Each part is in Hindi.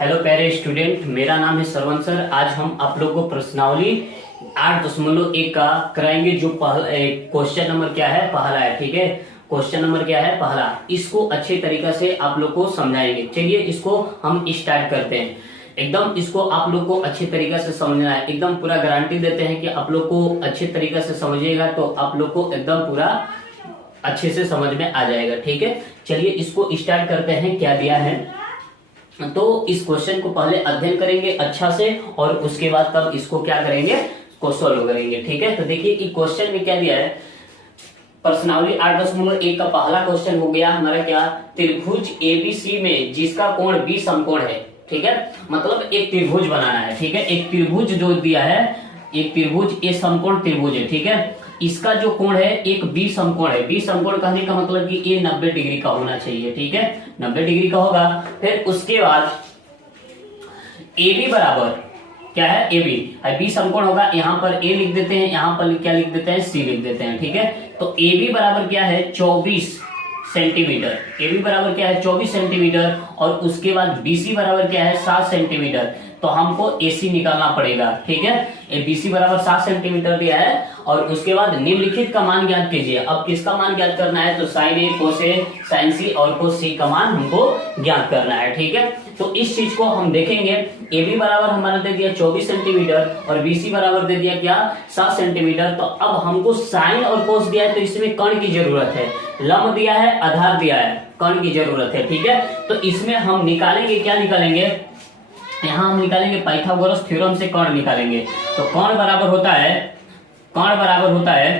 हेलो प्यारे स्टूडेंट, मेरा नाम है सरवण सर। आज हम आप लोग को प्रश्नावली 8.1 का कराएंगे। जो क्वेश्चन नंबर क्या है, पहला है। ठीक है, क्वेश्चन नंबर क्या है, पहला। इसको अच्छे तरीका से आप लोग को समझाएंगे। चलिए इसको हम स्टार्ट करते हैं। एकदम इसको आप लोग को अच्छे तरीका से समझना है। एकदम पूरा गारंटी देते हैं कि आप लोग को अच्छे तरीका से समझिएगा तो आप लोग को एकदम पूरा अच्छे से समझ में आ जाएगा। ठीक है, चलिए इसको स्टार्ट करते हैं। क्या दिया है तो इस क्वेश्चन को पहले अध्ययन करेंगे अच्छा से, और उसके बाद तब इसको क्या करेंगे, को सॉल्व करेंगे। ठीक है, तो देखिए कि क्वेश्चन में क्या दिया है। प्रश्नावली 8.1 का पहला क्वेश्चन हो गया हमारा क्या, त्रिभुज एबीसी में जिसका कोण बी समकोण है। ठीक है, मतलब एक त्रिभुज बनाना है। ठीक है, एक त्रिभुज जो दिया है, एक त्रिभुज ए समकोण त्रिभुज है। ठीक है, इसका जो कोण है एक बी समकोण है। बी समकोण कहने का मतलब कि ये 90 डिग्री का होना चाहिए। ठीक है, 90 डिग्री का होगा। फिर उसके बाद ए बी बराबर क्या है, ए बी, बी समकोण होगा। यहाँ पर ए लिख देते हैं, यहाँ पर क्या लिख देते हैं, सी लिख देते हैं। ठीक है, तो ए बी बराबर क्या है, 24 सेंटीमीटर। ए बी बराबर क्या है, 24 सेंटीमीटर। और उसके बाद बीसी बराबर क्या है, 7 सेंटीमीटर। तो हमको एसी निकालना पड़ेगा। ठीक है, बीसी बराबर 7 सेंटीमीटर दिया है। और उसके बाद निम्नलिखित का मान ज्ञात कीजिए। अब किसका मान ज्ञात करना है, तो साइन ए, कोस ए, साइन सी और कोस सी का मान हमको ज्ञात करना है। ठीक है, तो इस चीज को हम देखेंगे। ए बी बराबर हमारा दे दिया 24 सेंटीमीटर और बीसी बराबर दे दिया क्या, 7 सेंटीमीटर। तो अब हमको साइन और कोस दिया है, तो इसमें कर्ण की जरूरत है। लंब दिया है, आधार दिया है, कर्ण की जरूरत है। ठीक है, तो इसमें हम निकालेंगे, क्या निकालेंगे, यहां हम निकालेंगे पाइथागोरस थ्योरम से कर्ण निकालेंगे। तो कर्ण बराबर होता है, कर्ण बराबर होता है,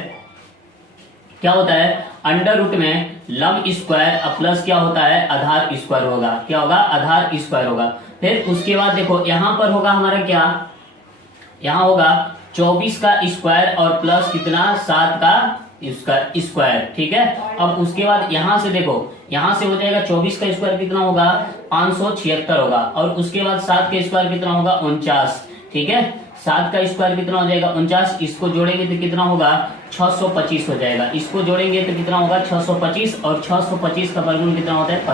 क्या होता है, अंडर रूट में लंब स्क्वायर प्लस क्या होता है, आधार स्क्वायर होगा। क्या होगा, आधार स्क्वायर होगा। फिर उसके बाद देखो यहाँ पर होगा हमारा क्या, यहाँ होगा 24 का स्क्वायर और प्लस कितना, 7 का स्क्वायर। ठीक है, अब उसके बाद यहां से देखो, यहां से हो जाएगा 24 का स्क्वायर कितना होगा, 576 होगा। और उसके बाद 7 का स्क्वायर कितना होगा, 49। ठीक है, 7 का स्क्वायर कितना हो जाएगा, 49। इसको जोड़ेंगे तो कितना होगा, 625 हो जाएगा। इसको जोड़ेंगे तो कितना होगा, 625। और 625 का वर्गमूल कितना होता है,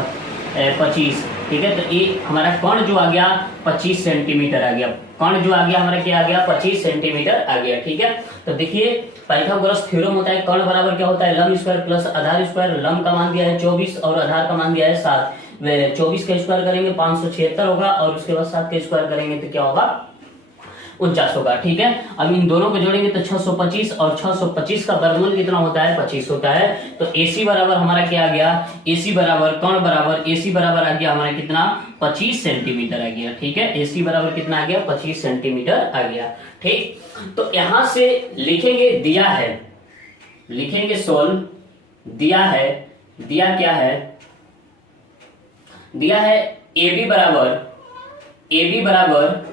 25। ठीक है, तो ये हमारा कर्ण जो आ गया 25 सेंटीमीटर आ गया। कर्ण जो आ गया हमारा क्या आ गया, 25 सेंटीमीटर आ गया। ठीक है, तो देखिए पाइथागोरस थ्योरम होता है, कर्ण बराबर क्या होता है, लंब स्क्वायर प्लस आधार स्क्वायर। लंब का मान दिया है 24 और आधार का मान दिया है 7। 24 का स्क्वायर करेंगे 576 होगा, और उसके बाद 7 का स्क्वायर करेंगे तो क्या होगा, 49 होगा। ठीक है, अब इन दोनों को जोड़ेंगे तो 625, और 625 का वर्गमूल कितना होता है, 25 होता है। तो एसी बराबर हमारा क्या आ गया, एसी बराबर कर्ण बराबर, एसी बराबर आ गया हमारा कितना, 25 सेंटीमीटर आ गया। ठीक है, एसी बराबर कितना आ गया, 25 सेंटीमीटर आ गया। ठीक, तो यहां से लिखेंगे, दिया है, लिखेंगे सोल्व, दिया है, दिया क्या है, दिया है ए बी बराबर, ए बी बराबर,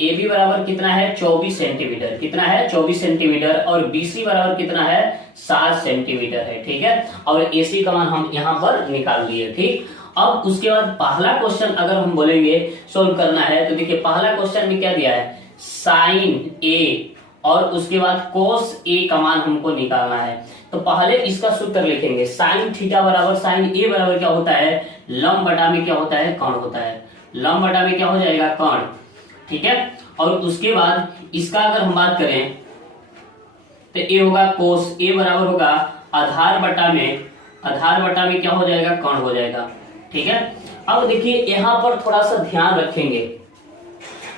ए बी बराबर कितना है, 24 सेंटीमीटर। कितना है, 24 सेंटीमीटर। और बीसी बराबर कितना है, 7 सेंटीमीटर है। ठीक है, और एसी का मान हम यहां पर निकाल लिए। ठीक, अब उसके बाद पहला क्वेश्चन अगर हम बोलेंगे सोल्व करना है, तो देखिए पहला क्वेश्चन में क्या दिया है, साइन ए और उसके बाद कोस ए का मान हमको निकालना है। तो पहले इसका सूत्र लिखेंगे, साइन थीटा बराबर साइन ए बराबर क्या होता है, लंब बटा में क्या होता है, कर्ण होता है। लंब बटा में क्या हो जाएगा, कर्ण। ठीक है, और उसके बाद इसका अगर हम बात करें तो ए होगा कोस ए बराबर होगा आधार बटा में, आधार बटा में क्या हो जाएगा, कर्ण हो जाएगा। ठीक है, अब देखिए यहां पर थोड़ा सा ध्यान रखेंगे,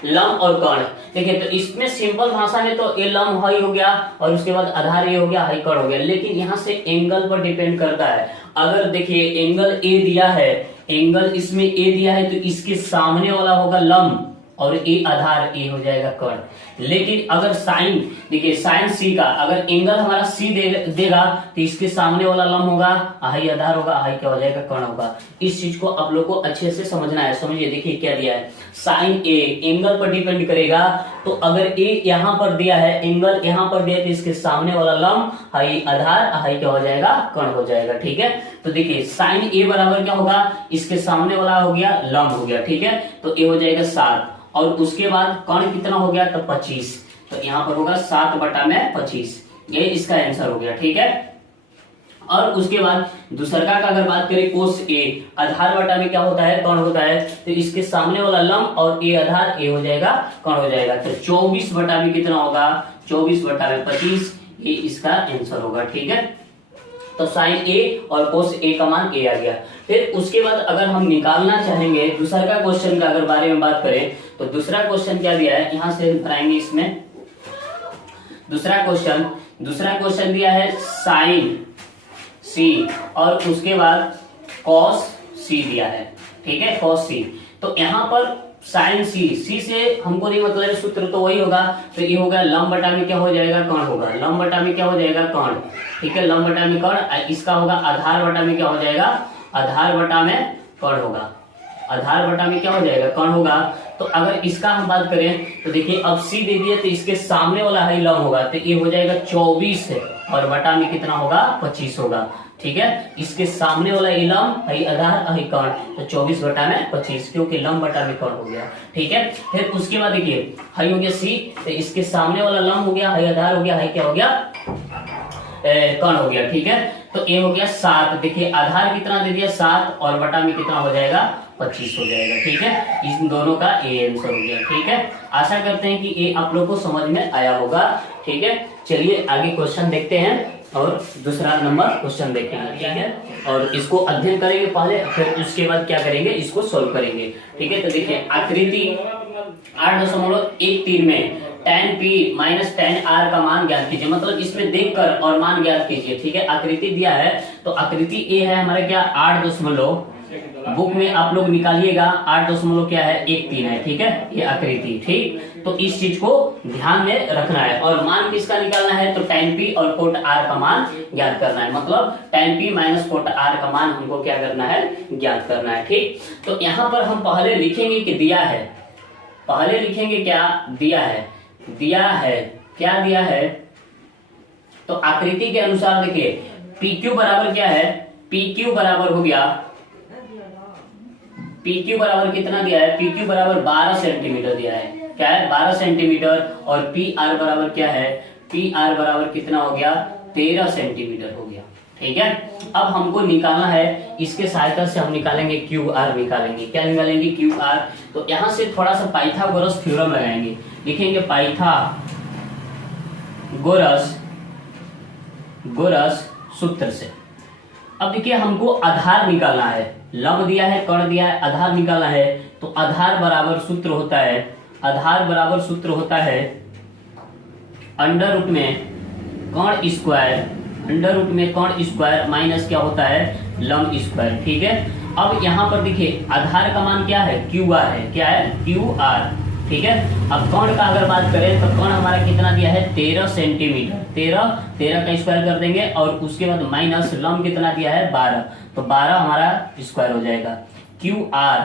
लंब और कर्ण। देखिए तो इसमें सिंपल भाषा में तो ए लंब हाई हो गया और उसके बाद आधार ए हो गया, हाई कर्ण हो गया। लेकिन यहाँ से एंगल पर डिपेंड करता है। अगर देखिए एंगल ए दिया है, एंगल इसमें ए दिया है, तो इसके सामने वाला होगा लंब और ए आधार, ए हो जाएगा कर्ण। लेकिन अगर साइन, देखिए साइन सी का अगर एंगल हमारा सी देगा तो इसके सामने वाला लंब होगा, हाई आधार होगा, हाई क्या हो जाएगा, कर्ण होगा। इस चीज को आप लोग को अच्छे से समझना है। समझिए, देखिए क्या दिया है, साइन ए एंगल पर डिपेंड करेगा। तो अगर ए यहां पर दिया है, एंगल यहां पर दिया, तो इसके सामने वाला लंब हाई आधार, हाई क्या हो जाएगा, कर्ण हो जाएगा। ठीक है, तो देखिए साइन ए बराबर क्या होगा, इसके सामने वाला हो गया लंब हो गया। ठीक है, तो ए हो जाएगा 7 और उसके बाद कर्ण कितना हो गया, तो 25। तो यहां पर होगा 7 बटा में 25, ये इसका आंसर हो गया। ठीक है, और उसके बाद दूसरका का अगर बात करें कोस ए, आधार बटा में क्या होता है, कर्ण होता है, तो इसके सामने वाला लंब और ए आधार, ए हो जाएगा कर्ण हो जाएगा। तो 24 बटा में कितना होगा, 24 बटा में 25, ये इसका आंसर होगा। ठीक है, तो साइन ए और कोस ए का मान ए आ गया। फिर उसके बाद अगर हम निकालना चाहेंगे दूसरा का क्वेश्चन का अगर बारे में बात करें, तो दूसरा क्वेश्चन क्या दिया है, यहां से भराएंगे इसमें। दूसरा क्वेश्चन दिया है साइन सी और उसके बाद कॉस सी दिया है। ठीक है, कॉस सी। तो यहां पर साइन सी से हमको नहीं मतलब सूत्र तो वही होगा, तो ये होगा लंब बटा में क्या हो जाएगा, कर्ण होगा। लंब बटा में क्या हो जाएगा, कर्ण। ठीक है, लंब बटा में कर्ण। इसका होगा आधार बटा में क्या हो जाएगा, आधार बटा में कर्ण होगा। आधार बटा में क्या हो जाएगा, कर्ण होगा। तो अगर इसका हम बात करें तो देखिए अब सी दे दिया, तो इसके सामने वाला है लंब होगा, तो ये हो जाएगा 24 है और बटा में कितना होगा, 25 होगा। ठीक है, इसके सामने वाला लंब है आधार है कर्ण, तो 24 बटा में 25, क्योंकि लंब बटा में कर्ण हो गया। ठीक है, फिर उसके बाद देखिए है हो गया सी, तो इसके सामने वाला लंब हो गया, है आधार हो गया, है क्या हो गया, कर्ण हो गया। ठीक है, तो ये हो गया 7। देखिए आधार कितना दे दिया 7 और बटा में कितना हो जाएगा, 25 हो जाएगा। ठीक है, इन दोनों का ए आंसर हो गया। ठीक है, आशा करते हैं कि ये आप लोग को समझ में आया होगा। ठीक है, चलिए आगे क्वेश्चन देखते हैं और दूसरा नंबर क्वेश्चन देखेंगे। ठीक है, और इसको अध्ययन करेंगे पहले, फिर उसके बाद क्या करेंगे, इसको सोल्व करेंगे। ठीक है, तो देखिए आकृति 8.13 में tan p minus tan r का मान ज्ञात कीजिए। मतलब इसमें देखकर और मान ज्ञात कीजिए। ठीक है, आकृति दिया है, तो आकृति ए है हमारा क्या 8 बुक में आप लोग निकालिएगा 8 क्या है 13 है। ठीक है, ये आकृति। ठीक, तो इस चीज को ध्यान में रखना है। और मान किसका निकालना है, तो tan p और cot r का मान ज्ञात करना है। मतलब tan p minus cot r का मान हमको क्या करना है, ज्ञात करना है। ठीक, तो यहाँ पर हम पहले लिखेंगे कि दिया है, पहले लिखेंगे क्या दिया है, क्या दिया है। तो आकृति के अनुसार देखिए PQ बराबर क्या है, PQ बराबर हो गया, PQ बराबर कितना दिया है, PQ बराबर 12 सेंटीमीटर दिया है। क्या है, 12 सेंटीमीटर। और PR बराबर क्या है, PR बराबर कितना हो गया, 13 सेंटीमीटर हो गया। ठीक है, अब हमको निकालना है, इसके सहायता से हम निकालेंगे QR निकालेंगे। क्या निकालेंगे, QR। तो यहां से थोड़ा सा पाइथागोरस थ्योरम लगाएंगे। लिखेंगे पाइथागोरस सूत्र से। अब देखिए हमको आधार निकालना है, लंब दिया है, कर्ण दिया है, आधार निकालना है। तो आधार बराबर सूत्र होता है, आधार बराबर सूत्र होता है अंडर रूट में कर्ण स्क्वायर, अंडर रूट में कर्ण स्क्वायर माइनस क्या होता है, लंब स्क्वायर। ठीक है, अब यहाँ पर देखिए आधार का मान क्या है, QR है। क्या है, QR। ठीक है, अब कर्ण का अगर बात करें तो कर्ण हमारा कितना दिया है, 13 सेंटीमीटर। 13 का स्क्वायर कर देंगे और उसके बाद माइनस लंब कितना दिया है, 12, तो 12 हमारा स्क्वायर हो जाएगा। QR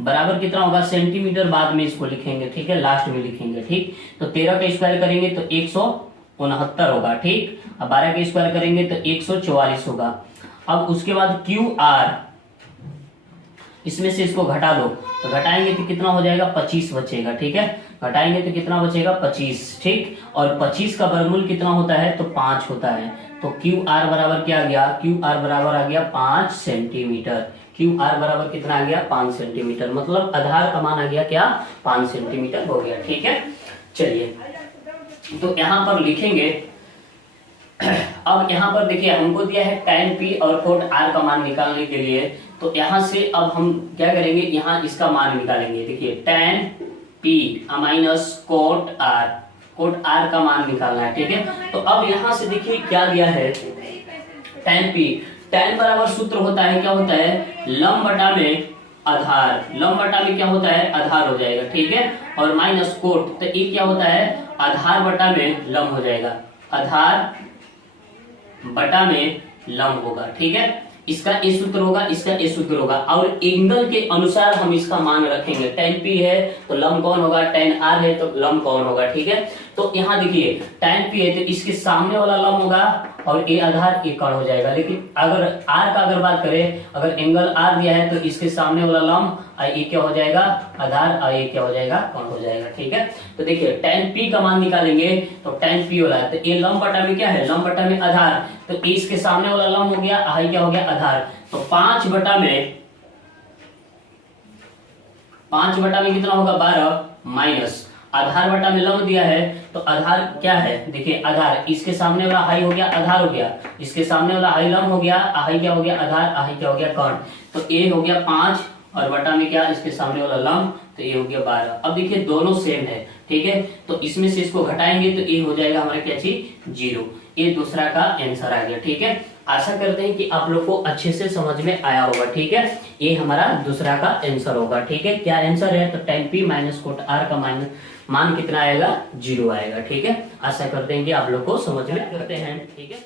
बराबर कितना होगा, सेंटीमीटर बाद में इसको लिखेंगे। ठीक है, लास्ट में लिखेंगे। ठीक, तो 13 का स्क्वायर करेंगे तो 169 होगा। ठीक, अब 12 का स्क्वायर करेंगे तो 144 होगा। अब उसके बाद QR, इसमें से इसको घटा दो, तो घटाएंगे तो कितना हो जाएगा, 25 बचेगा। ठीक है, घटाएंगे तो कितना बचेगा, 25। ठीक, और 25 का वर्गमूल कितना होता है, तो 5 होता है। तो QR बराबर क्या आ गया, QR बराबर आ गया 5 सेंटीमीटर। QR बराबर कितना आ गया, 5 सेंटीमीटर। मतलब आधार का मान आ गया क्या, 5 सेंटीमीटर हो गया। ठीक है, चलिए तो यहाँ पर लिखेंगे। अब यहाँ पर देखिए हमको दिया है tan p और cot r का मान निकालने के लिए। तो यहाँ से अब हम क्या करेंगे, यहाँ इसका मान निकालेंगे। देखिए tan p minus cot r का मान निकालना है। ठीक है, तो अब यहाँ से देखिए क्या दिया है, tan p, tan बराबर सूत्र होता है, क्या होता है, लंब बटा में आधार, लंब बटा में क्या होता है, आधार हो जाएगा। ठीक है, और माइनस कोट, तो ये क्या होता है, आधार बटा में लंब हो जाएगा, आधार बटा में लंब होगा। ठीक है, इसका ए सूत्र होगा, इसका ए सूत्र होगा, और एंगल के अनुसार हम इसका मान रखेंगे। tan p है तो लंब कौन होगा, tan r है तो लंब कौन होगा। ठीक है, तो यहाँ देखिए tan p है तो इसके सामने वाला लंब होगा और ए आधार ए कर्ण हो जाएगा। लेकिन अगर आर का अगर बात करें, अगर एंगल आर दिया है तो इसके सामने वाला लंब ए क्या हो जाएगा आधार, और ए क्या हो जाएगा कर्ण हो जाएगा। ठीक है, तो देखिए tan p का मान निकालेंगे तो tan p वाला है, तो ए लंब बटा में क्या है, लंब बटा में आधार, तो ए इसके सामने वाला लंब हो गया, आई क्या हो गया आधार, तो 5 बटा में कितना होगा 12 माइनस आधार बटा में लंब दिया है, तो आधार क्या है, देखिए आधार इसके सामने वाला हाई हो गया आधार हो गया, इसके सामने वाला हाई लंब हो गया, हाई क्या हो गया आधार, हाई क्या हो गया कर्ण, तो ए हो गया 5 और बटा में क्या इसके सामने वाला लंब, तो ये हो गया 12। अब देखिए दोनों सेम है, ठीक है, तो इसमें से इसको घटाएंगे तो ये हो जाएगा हमारा क्या चीज 0। ये दूसरा का आंसर आ गया। ठीक है, आशा करते हैं कि आप लोग को अच्छे से समझ में आया होगा। ठीक है, ये हमारा दूसरा का आंसर होगा। ठीक है, क्या आंसर है, तो tan p minus cot r का मान कितना आएगा 0 आएगा। ठीक है, आशा करते हैं कि आप लोग को समझ में करते हैं। ठीक है,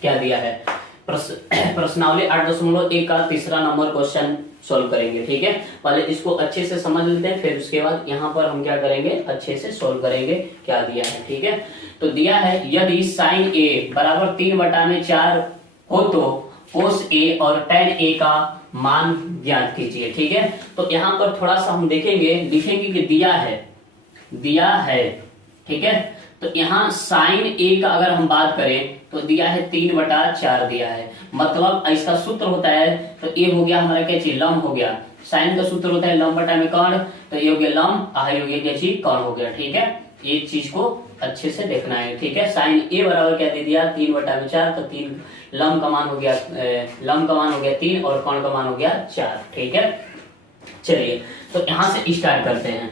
क्या दिया है, प्रश्नावली 8.1 का तीसरा नंबर क्वेश्चन सोल्व करेंगे। ठीक है, पहले इसको अच्छे से समझ लेते हैं, फिर उसके बाद यहाँ पर हम क्या करेंगे अच्छे से सोल्व करेंगे क्या दिया है। ठीक है, तो दिया है यदि साइन a बराबर 3/4 हो तो कोस a और tan a का मान ज्ञात कीजिए। ठीक है, तो यहाँ पर थोड़ा सा हम देखेंगे, लिखेंगे कि दिया है। ठीक है, तो यहाँ साइन a का अगर हम बात करें तो दिया है 3/4 दिया है, मतलब इसका सूत्र होता है, तो ये हो गया हमारा क्या चीज लंब हो गया, साइन का सूत्र होता है लंब बटा में कर्ण, तो ये हो गया लंब, हाई हो गया क्या चीज कर्ण हो गया। ठीक है, एक चीज को अच्छे से देखना है। ठीक है, साइन a बराबर क्या दे दिया 3/4, तो 3 लंब का मान हो गया 3 और कर्ण का मान हो गया 4। ठीक है, चलिए तो यहाँ से स्टार्ट करते हैं,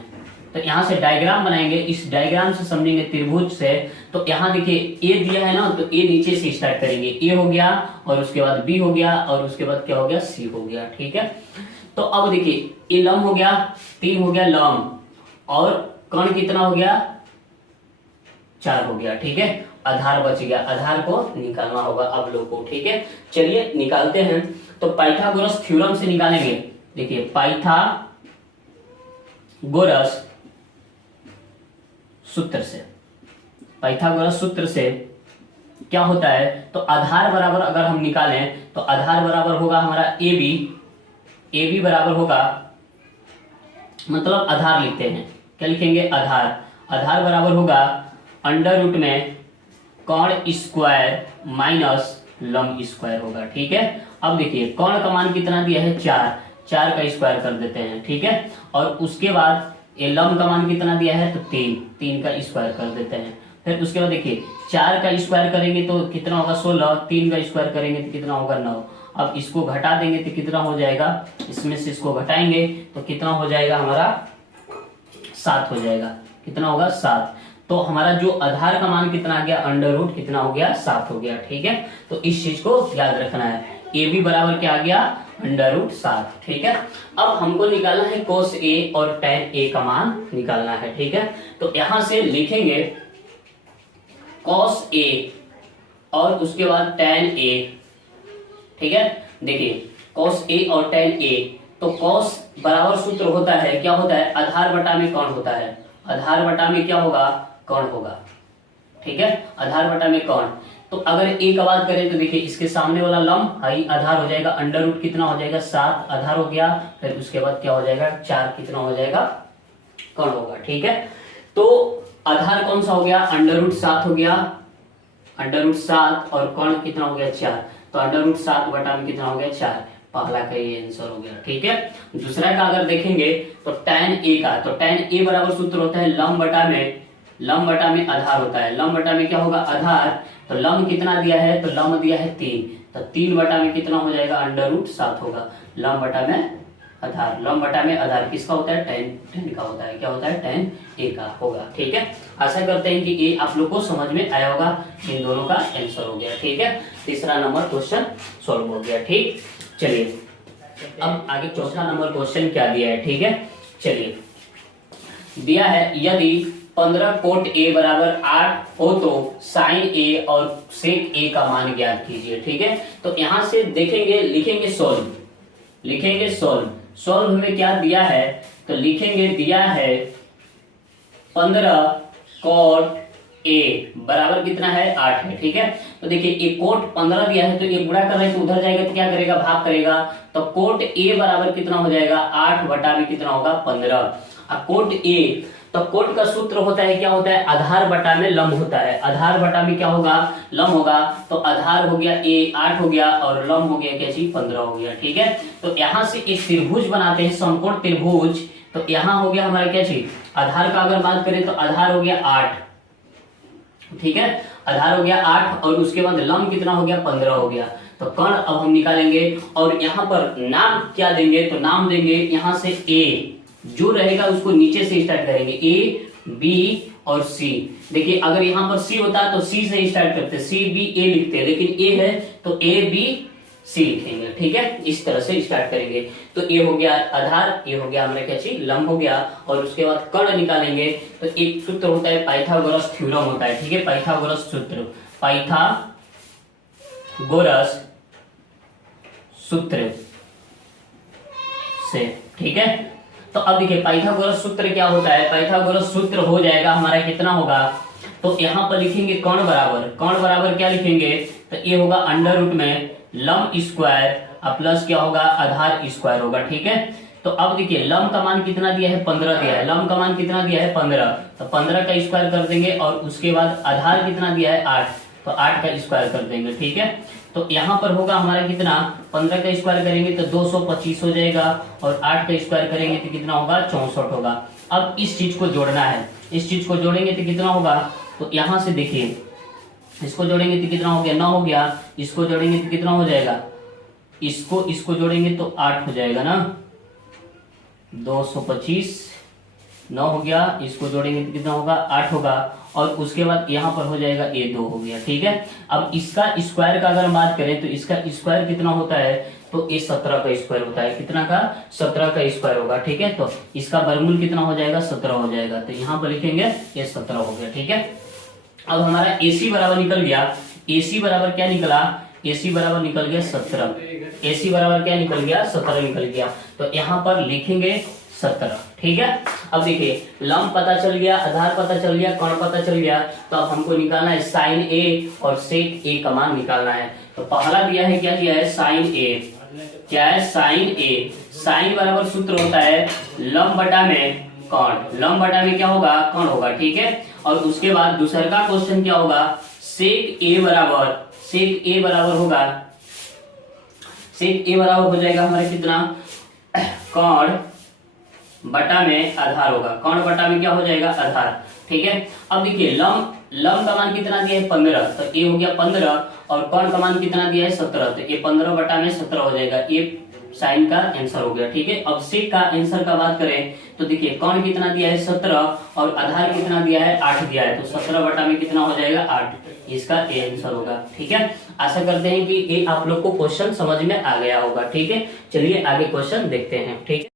तो यहाँ से डायग्राम बनाएंगे, इस डायग्राम से समझेंगे त्रिभुज से। तो यहाँ देखिए ए दिया है ना, तो ए नीचे से स्टार्ट करेंगे, ए हो गया और उसके बाद बी हो गया और उसके बाद क्या हो गया सी हो गया। ठीक है, तो अब देखिए ए लंब हो गया 3 हो गया लंब और कर्ण कितना हो गया 4 हो गया। ठीक है, आधार बच गया, आधार को निकालना होगा अब लोग को। ठीक है, चलिए निकालते हैं, तो पाइथागोरस थ्योरम से निकालेंगे। देखिए पाइथागोरस सूत्र से क्या होता है, तो आधार बराबर अगर हम निकालें तो आधार बराबर होगा हमारा AB बराबर होगा, मतलब आधार लिखते हैं, क्या लिखेंगे आधार बराबर होगा अंडर रूट में कर्ण स्क्वायर माइनस लंब स्क्वायर होगा। ठीक है, अब देखिए कर्ण का मान कितना दिया है 4 का स्क्वायर कर देते हैं। ठीक है, और उसके बाद ये लंब का मान कितना दिया है, तो 3 का स्क्वायर कर देते हैं। फिर उसके बाद देखिए 4 का स्क्वायर करेंगे तो कितना होगा 16, 3 का स्क्वायर करेंगे तो कितना होगा 9। अब इसको घटा देंगे तो कितना हो जाएगा, इसमें से इसको घटाएंगे तो कितना हो जाएगा हमारा 7 हो जाएगा, कितना होगा 7। तो हमारा जो आधार का मान कितना आ गया अंडर रूट कितना हो गया 7 हो गया। ठीक है, तो इस चीज को याद रखना है, ए बी बराबर क्या आ गया अंडर रूट 7। ठीक है, अब हमको निकालना है कोस ए और tan a का मान निकालना है। ठीक है, तो यहां से लिखेंगे कॉस a और उसके बाद tan a। ठीक है, देखिए कॉस a और tan a, तो कॉस बराबर सूत्र होता है, क्या होता है आधार बटा में कर्ण होता है, आधार बटा में क्या होगा कर्ण होगा। ठीक है, आधार बटा में कर्ण, तो अगर ए का बात करें तो देखिए इसके सामने वाला लंब हाई आधार हो जाएगा, अंडर रूट कितना हो जाएगा 7 आधार हो गया, फिर उसके बाद क्या हो जाएगा 4 कितना हो जाएगा कर्ण होगा। ठीक है, तो आधार कौन सा हो गया अंडर रूट 7 हो गया, अंडर रूट 7 और कर्ण कितना हो गया 4, तो अंडर रूट 7 बटा में कितना हो गया 4, पहला का ये आंसर हो गया। ठीक है, दूसरा का अगर देखेंगे तो tan a का, तो tan a बराबर सूत्र होता है लंब बटा में आधार होता है, लंब बटा में क्या होगा आधार, तो लंब कितना दिया है, तो लंब दिया है 3, तो 3 बटा में कितना हो जाएगा अंडर रूट 7 होगा, लंब बटा में आधार, लंब बटा में आधार किसका होता है tan का होता है, क्या होता है tan a का होगा। ठीक है, आशा करते हैं कि ये आप लोग को समझ में आया होगा, इन दोनों का आंसर हो गया। ठीक है, तीसरा नंबर क्वेश्चन सॉल्व हो गया। ठीक, चलिए अब आगे चौथा नंबर क्वेश्चन क्या दिया है। ठीक है, चलिए दिया है यदि 15 कोट a बराबर 8 हो तो साइन a और सेक a का मान ज्ञात कीजिए। ठीक है, तो यहां से देखेंगे, लिखेंगे सोल्व में क्या दिया है, तो लिखेंगे दिया है 15 कोट ए बराबर कितना है 8 है। ठीक है, तो देखिए एक कोट 15 दिया है तो ये गुणा कर रहे हैं तो उधर जाएगा तो क्या करेगा, भाग करेगा। तो कोट ए बराबर कितना हो जाएगा 8 बटा में कितना होगा 15। अब कोट ए, तो कोट का सूत्र होता है क्या होता है, आधार बटा में लंब होता है। आधार बटा में क्या होगा, लंब होगा। तो आधार हो गया ए 8 हो गया और लंब हो गया क्या चीज 15 हो गया। ठीक है, तो यहां से एक त्रिभुज बनाते हैं, समकोण त्रिभुज। तो यहां हो गया हमारा क्या चीज, आधार का अगर बात करें तो आधार हो गया 8। ठीक है, आधार हो गया 8 और उसके बाद लंब कितना हो गया 15 हो गया। तो कर्ण अब हम निकालेंगे और यहाँ पर नाम क्या देंगे, तो नाम देंगे यहाँ से ए, जो रहेगा उसको नीचे से स्टार्ट करेंगे, ए बी और सी। देखिए अगर यहाँ पर सी होता तो सी से स्टार्ट करते, सी बी ए लिखते, लेकिन ए है तो ए बी सी लिखेंगे। ठीक है, इस तरह से स्टार्ट करेंगे। तो ये हो गया आधार, ये हो गया हमारा क्या चीज लंब हो गया। और उसके बाद कर्ण निकालेंगे तो एक सूत्र होता है पाइथागोरस थ्योरम होता है। ठीक है, पाइथागोरस सूत्र, पाइथागोरस सूत्र से। ठीक है, तो अब देखिए पाइथागोरस सूत्र क्या होता है, पाइथागोरस सूत्र हो जाएगा हमारा कितना होगा, तो यहां पर लिखेंगे कर्ण बराबर, कर्ण बराबर क्या लिखेंगे, तो ये होगा अंडर रूट में लंब स्क्वायर प्लस क्या होगा आधार स्क्वायर होगा। ठीक है, तो अब देखिए लंब का मान कितना दिया है 15 दिया है, लंब का मान कितना दिया है 15, तो 15 का स्क्वायर कर देंगे और उसके बाद आधार कितना दिया है 8, तो 8 का स्क्वायर कर देंगे। ठीक है, तो यहाँ पर होगा हमारा कितना, 15 का स्क्वायर करेंगे तो 225 हो जाएगा और 8 का स्क्वायर करेंगे तो कितना होगा 64 होगा। अब इस चीज को जोड़ना है, इस चीज को जोड़ेंगे तो कितना होगा, तो यहाँ से देखिए इसको जोड़ेंगे तो कितना हो गया 9 हो गया, इसको जोड़ेंगे तो कितना हो जाएगा, इसको जोड़ेंगे तो 8 हो जाएगा ना, 225 9 हो गया, इसको जोड़ेंगे तो कितना होगा 8 होगा और उसके बाद यहाँ पर हो जाएगा ये 2 हो गया। ठीक है, अब इसका स्क्वायर का अगर बात करें तो इसका स्क्वायर कितना होता है, तो ये 17 का स्क्वायर होता है, कितना का 17 का स्क्वायर होगा। ठीक है, तो इसका वर्गमूल कितना हो जाएगा 17 हो जाएगा, तो यहाँ पर लिखेंगे ये 17 हो गया। ठीक है, अब हमारा AC बराबर निकल गया, AC बराबर क्या निकला, AC बराबर निकल गया 17, AC बराबर क्या निकल गया 17 निकल गया, तो यहाँ पर लिखेंगे 17। ठीक है, अब देखिए लंब पता चल गया, आधार पता चल गया, कर्ण पता चल गया, तो अब हमको निकालना है साइन ए और सेक ए का मान निकालना है। तो पहला दिया है क्या दिया है साइन ए, क्या है साइन ए, साइन बराबर सूत्र होता है लंब बटा में कर्ण, लंब बटा में क्या होगा कर्ण होगा। ठीक है, और उसके बाद दूसरा का क्वेश्चन क्या होगा, सेक ए बराबर, सेक ए बराबर होगा, सेक ए बराबर हो जाएगा हमारे कितना कर्ण बटा में आधार होगा, कर्ण बटा में क्या हो जाएगा आधार। ठीक है, अब देखिए लंब का मान कितना दिया है 15, तो ये हो गया 15 और कर्ण का मान कितना दिया है 17, तो ये 15 बटा में 17 हो जाएगा, ये साइन का आंसर हो गया। ठीक है, अब सेक का आंसर का बात करें तो देखिए कर्ण कितना दिया है 17 और आधार कितना दिया है 8 दिया है, तो 17 बटा में कितना हो जाएगा 8, इसका ए आंसर होगा। ठीक है, आशा करते हैं कि ये आप लोग को क्वेश्चन समझ में आ गया होगा। ठीक है, चलिए आगे क्वेश्चन देखते हैं। ठीक है।